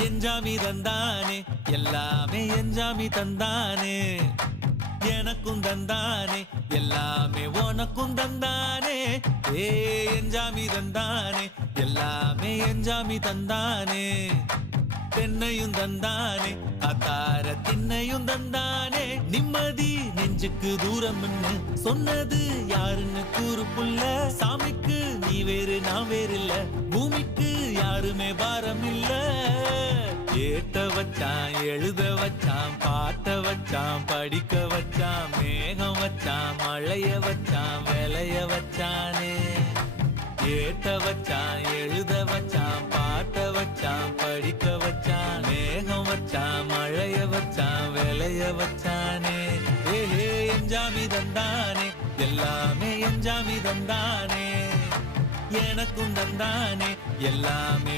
எஞ்சாமி தந்தானே எல்லாமே எஞ்சாமி தந்தானே எனக்கும் தந்தானே எல்லாமே உனக்கும் தந்தானே ஏ எஞ்சாமி தந்தானே எல்லாமே எஞ்சாமி தந்தானே தென்னையும் தந்தானே அத்தார திண்ணையும் தந்தானே நிம்மதி நெஞ்சுக்கு தூரம்னு சொன்னது யாருன்னு கூறு புள்ள சாமிக்கு நீ வேறு நான் வேறு இல்ல பூமிக்கு யாருமே பாரம் இல்ல ஏட்ட வச்சான் எழுத வச்சான் பாட்ட வச்சான் படிக்க வச்சான் மேகம் வச்சான் மழைய வச்சான் விளைய வச்சானே ஏட்ட வச்சான் எழுத வச்சான் பாட்ட வச்சான் படிக்க வச்சான் மேகம் வச்சான் மழைய வச்சான் விளைய வச்சானே ஏஹே எஞ்சாமி தந்தானே எல்லாமே எஞ்சாமி தந்தானே எனக்கும் தந்தானே எல்லாமே